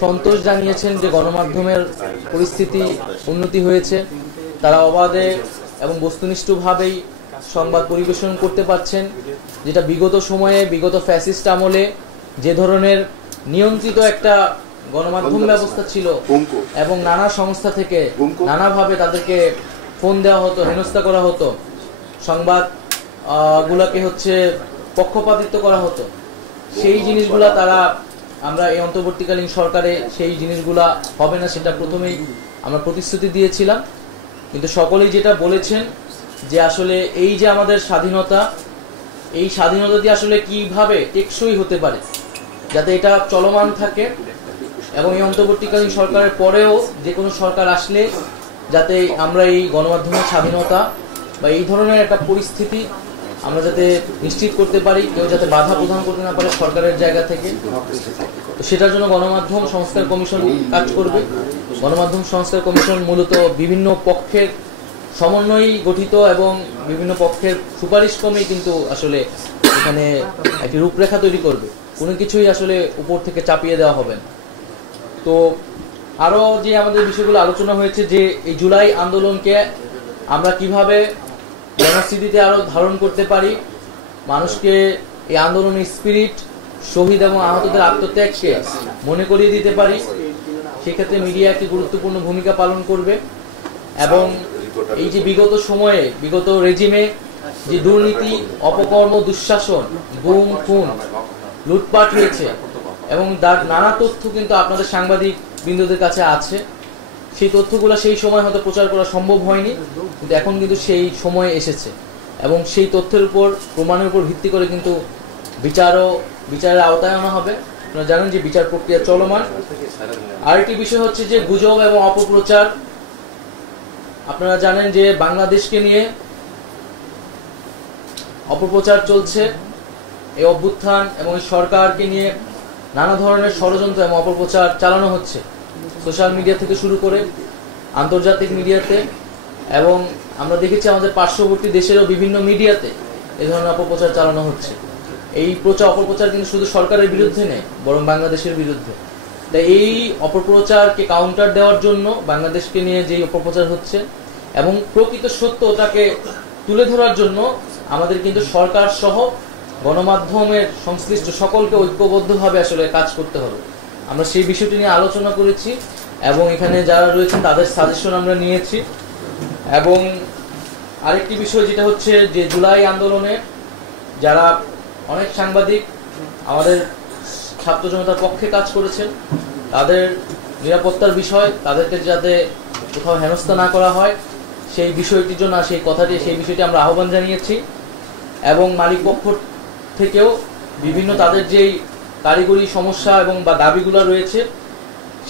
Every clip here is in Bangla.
সন্তোষ জানিয়েছেন যে গণমাধ্যমের পরিস্থিতি উন্নতি হয়েছে, তারা অবাধে এবং বস্তুনিষ্ঠভাবেই সংবাদ পরিবেশন করতে পারছেন, যেটা বিগত সময়ে বিগত ফ্যাসিস্ট আমলে যে ধরনের নিয়ন্ত্রিত একটা গণমাধ্যম ব্যবস্থা ছিল এবং নানা সংস্থা থেকে নানাভাবে তাদেরকে ফোন দেওয়া হতো, হেনস্থা করা হতো, সংবাদ গুলাকে পক্ষপাতিত্ব করা হতো, সেই জিনিসগুলা আমরা এই অন্তর্বর্তীকালীন সরকারে সেই জিনিসগুলা হবে না সেটা প্রথমেই আমরা প্রতিশ্রুতি দিয়েছিলাম। কিন্তু সকলেই যেটা বলেছেন যে আসলে এই যে আমাদের স্বাধীনতা, এই স্বাধীনতাটি আসলে কিভাবে টেকসই হতে পারে, যাতে এটা চলমান থাকে এবং এই অন্তর্বর্তীকালীন সরকারের পরেও যে কোনো সরকার আসলে যাতে আমরা এই গণমাধ্যমের স্বাধীনতা বা এই ধরনের একটা পরিস্থিতি আমরা যাতে নিশ্চিত করতে পারি, কেউ যাতে বাধা প্রদান করতে না পারে সরকারের জায়গা থেকে। তো সেটার জন্য গণমাধ্যম সংস্কার কমিশন কাজ করবে। গণমাধ্যম সংস্কার কমিশন মূলত বিভিন্ন পক্ষের সমন্বয়ে গঠিত এবং বিভিন্ন পক্ষের সুপারিশ ক্রমেই কিন্তু আসলে এখানে একটি রূপরেখা তৈরি করবে, কোনো কিছুই আসলে উপর থেকে চাপিয়ে দেওয়া হবে না। তো আরো যে আমাদের বিষয়গুলো আলোচনা হয়েছে যে এই জুলাই আন্দোলনকে আমরা কিভাবে জনস্মৃতিতে আরো ধারণ করতে পারি, মানুষকে এই আন্দোলনের স্পিরিট, শহীদ এবং আহতদের আত্মত্যাগকে মনে করিয়ে দিতে পারি, সেক্ষেত্রে মিডিয়া একটি গুরুত্বপূর্ণ ভূমিকা পালন করবে। এবং এই যে বিগত সময়ে বিগত রেজিমে যে দুর্নীতি, অপকর্ম, দুঃশাসন, গুম, খুন, লুটপাট হয়েছে এবং তার নানা তথ্য কিন্তু আপনাদের সাংবাদিক বৃন্দদের কাছে আছে, সেই তথ্যগুলো সেই সময় হয়তো প্রচার করা সম্ভব হয়নি, কিন্তু এখন কিন্তু সেই সময় এসেছে এবং সেই তথ্যের উপর, প্রমাণের উপর ভিত্তি করে কিন্তু বিচারের আওতায় আনা হবে। আপনারা জানেন যে বিচার প্রক্রিয়া চলমান। আরেকটি বিষয় হচ্ছে যে গুজব এবং অপপ্রচার। আপনারা জানেন যে বাংলাদেশকে নিয়ে অপপ্রচার চলছে, এই অভ্যুত্থান এবং এই সরকারকে নিয়ে নানা ধরনের ষড়যন্ত্র এবং অপপ্রচার চালানো হচ্ছে, সোশ্যাল মিডিয়া থেকে শুরু করে আন্তর্জাতিক মিডিয়াতে, এবং আমরা দেখেছি আমাদের পার্শ্ববর্তী দেশেরও বিভিন্ন মিডিয়াতে এই ধরনের অপপ্রচার চালানো হচ্ছে। এই অপপ্রচার কিন্তু শুধু সরকারের বিরুদ্ধে নেই, বরং বাংলাদেশের বিরুদ্ধে। তাই এই অপপ্রচারকে কাউন্টার দেওয়ার জন্য বাংলাদেশকে নিয়ে যে অপপ্রচার হচ্ছে এবং প্রকৃত সত্যটাকে তুলে ধরার জন্য আমাদের কিন্তু সরকার সহ গণমাধ্যমের সংশ্লিষ্ট সকলকে ঐক্যবদ্ধভাবে আসলে কাজ করতে হবে। আমরা সেই বিষয়টি নিয়ে আলোচনা করেছি এবং এখানে যারা রয়েছেন তাদের সাজেশন আমরা নিয়েছি। এবং আরেকটি বিষয় যেটা হচ্ছে যে জুলাই আন্দোলনে যারা অনেক সাংবাদিক আমাদের ছাত্র জনতার পক্ষে কাজ করেছেন, তাদের নিরাপত্তার বিষয়, তাদেরকে যাতে কোথাও হেনস্থা না করা হয় সেই বিষয়টির জন্য সেই বিষয়টি আমরা আহ্বান জানিয়েছি। এবং মালিক পক্ষ থেকেও বিভিন্ন তাদের যেই কারিগরি সমস্যা এবং বা দাবিগুলো রয়েছে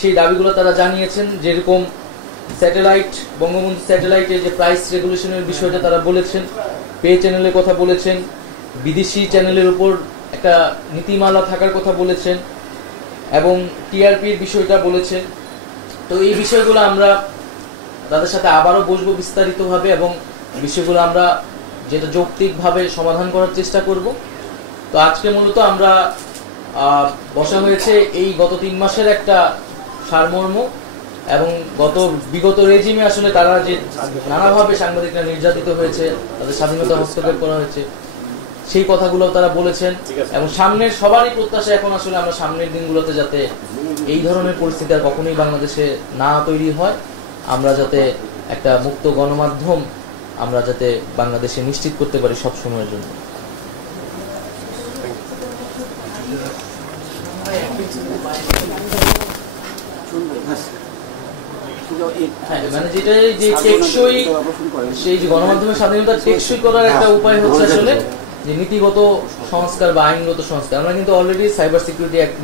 সেই দাবিগুলো তারা জানিয়েছেন, যেরকম স্যাটেলাইট, বঙ্গবন্ধু স্যাটেলাইটের যে প্রাইস রেগুলেশনের বিষয়টা তারা বলেছেন, পে চ্যানেলের কথা বলেছেন, বিদেশি চ্যানেলের উপর একটা নীতিমালা থাকার কথা বলেছেন এবং টিআরপির বিষয়টা বলেছেন। তো এই বিষয়গুলো আমরা তাদের সাথে আবারও বসবো বিস্তারিতভাবে এবং বিষয়গুলো আমরা যেটা যৌক্তিকভাবে সমাধান করার চেষ্টা করব। তো আজকে মূলত আমরা বসা হয়েছে এই গত 3 মাসের একটা সারমর্ম এবং বিগত রেজিমে আসলে তারা যে নানাভাবে সাংবাদিকরা নির্যাতিত হয়েছে, তাদের স্বাধীনতা হস্তক্ষেপ করা হয়েছে, সেই কথাগুলো তারা বলেছেন। এবং সামনের সবারই প্রত্যাশা এখন আসলে আমরা সামনের দিনগুলোতে যাতে এই ধরনের পরিস্থিতি আর কখনোই বাংলাদেশে না তৈরি হয়, আমরা যাতে একটা মুক্ত গণমাধ্যম আমরা যাতে বাংলাদেশে নিশ্চিত করতে পারি সব সময়ের জন্য। মানে যেটা যে টেকসই, সেই যে গণমাধ্যমের স্বাধীনতা টেকসই করার একটা উপায় হচ্ছে আসলে যে নীতিগত সংস্কার বা আইনগত সংস্কার। আমরা কিন্তু অলরেডি সাইবার সিকিউরিটি অ্যাক্ট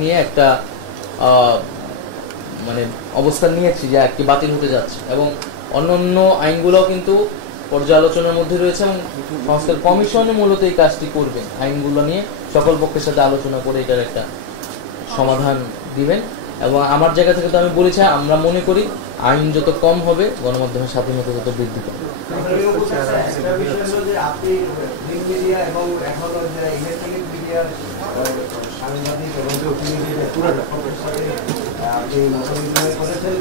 নিয়ে একটা মানে অবস্থান নিয়েছি যে একটি বাতিল হতে যাচ্ছে এবং অন্যান্য আইনগুলোও কিন্তু পর্যালোচনার মধ্যে রয়েছে এবং সংস্কার কমিশনে মূলত এই কাজটি করবে, আইনগুলো নিয়ে সকল পক্ষের সাথে আলোচনা করে এটার একটা সমাধান দিবেন। এবং আমার জায়গা থেকে তো আমি বলেছি আমরা মনে করি আইন যত কম হবে গণমাধ্যমের স্বাধীনতা তত বৃদ্ধি পাবে। সাংবাদিক এবং যে মতবিনিময় করেছেন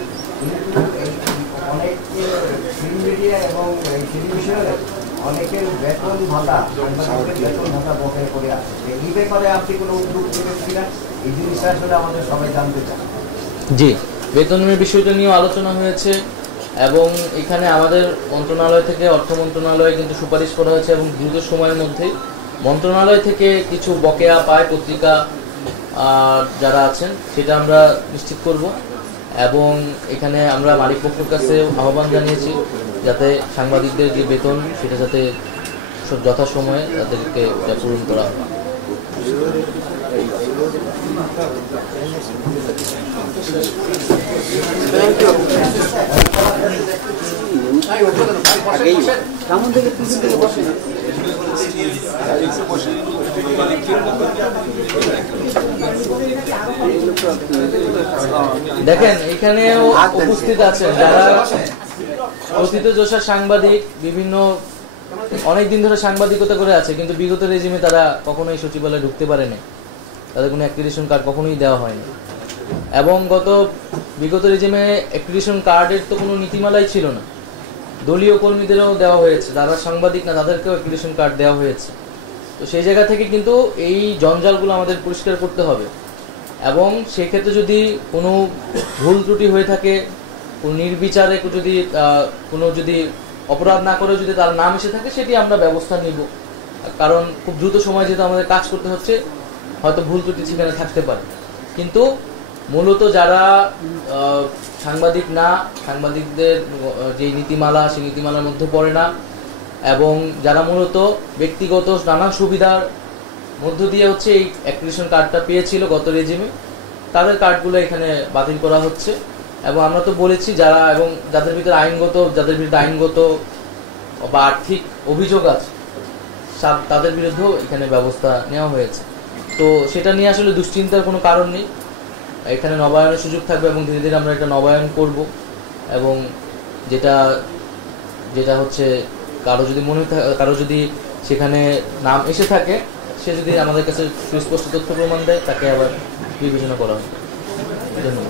অনেক ফিল্ম মিডিয়া এবং টেলিভিশনে অনেকের বেতন ভাতা সাংবাদিকের বেতন ভাতা বকেয়া করে আছে। এই ব্যাপারে আপনি কোনো উদ্যোগ নেবেন কিনা, এই জিনিসটা আসলে আমাদের সবাই জানতে চান। জি, বেতনের বিষয়টা নিয়েও আলোচনা হয়েছে এবং এখানে আমাদের মন্ত্রণালয় থেকে অর্থ মন্ত্রণালয়ে কিন্তু সুপারিশ করা হয়েছে এবং দ্রুত সময়ের মধ্যেই মন্ত্রণালয় থেকে কিছু বকেয়া পায় পত্রিকা যারা আছেন সেটা আমরা নিশ্চিত করব এবং এখানে আমরা মালিক পক্ষের কাছে আহ্বান জানিয়েছি যাতে সাংবাদিকদের যে বেতন সেটা যাতে যথাসময়ে তাদেরকে পূরণ করা হয়। দেখেন এখানেও উপস্থিত আছেন যারা প্রথিতযশা সাংবাদিক, বিভিন্ন অনেকদিন ধরে সাংবাদিকতা করে আছে কিন্তু বিগত রেজিমে তারা কখনোই সচিবালয়ে ঢুকতে পারেনি, তাদের কোনো অ্যাক্রিডিটেশন কার্ড কখনোই দেওয়া হয়নি এবং বিগত রেজিমে অ্যাক্রিডিটেশন কার্ডের তো কোনো নীতিমালাই ছিল না, দলীয় কর্মীদেরও দেওয়া হয়েছে, যারা সাংবাদিক না তাদেরকেও অ্যাক্রিডিটেশন কার্ড দেওয়া হয়েছে। তো সেই জায়গা থেকে কিন্তু এই জঞ্জালগুলো আমাদের পরিষ্কার করতে হবে এবং সেক্ষেত্রে যদি কোনো ভুল ত্রুটি হয়ে থাকে, কোনো নির্বিচারে যদি অপরাধ না করে যদি তার নাম এসে থাকে সেটি আমরা ব্যবস্থা নিব, কারণ খুব দ্রুত সময় যেহেতু আমাদের কাজ করতে হচ্ছে হয়তো ভুল ত্রুটি সেখানে থাকতে পারে, কিন্তু মূলত যারা সাংবাদিক না, সাংবাদিকদের যে নীতিমালা সেই নীতিমালার মধ্যে পড়ে না এবং যারা মূলত ব্যক্তিগত নানান সুবিধার মধ্য দিয়ে হচ্ছে এই অ্যাক্রিডিটেশন কার্ডটা পেয়েছিল গত রেজিমে, তাদের কার্ডগুলো এখানে বাতিল করা হচ্ছে এবং আমরা তো বলেছি যারা এবং যাদের বিরুদ্ধে আইনগত বা আর্থিক অভিযোগ আছে তাদের বিরুদ্ধেও এখানে ব্যবস্থা নেওয়া হয়েছে। তো সেটা নিয়ে আসলে দুশ্চিন্তার কোনো কারণ নেই, এখানে নবায়নের সুযোগ থাকবে এবং ধীরে ধীরে আমরা এটা নবায়ন করব এবং যেটা হচ্ছে কারো যদি সেখানে নাম এসে থাকে, সে যদি আমাদের কাছে সুস্পষ্ট তথ্য প্রমাণ দেয় তাকে আবার বিবেচনা করা হবে। ধন্যবাদ।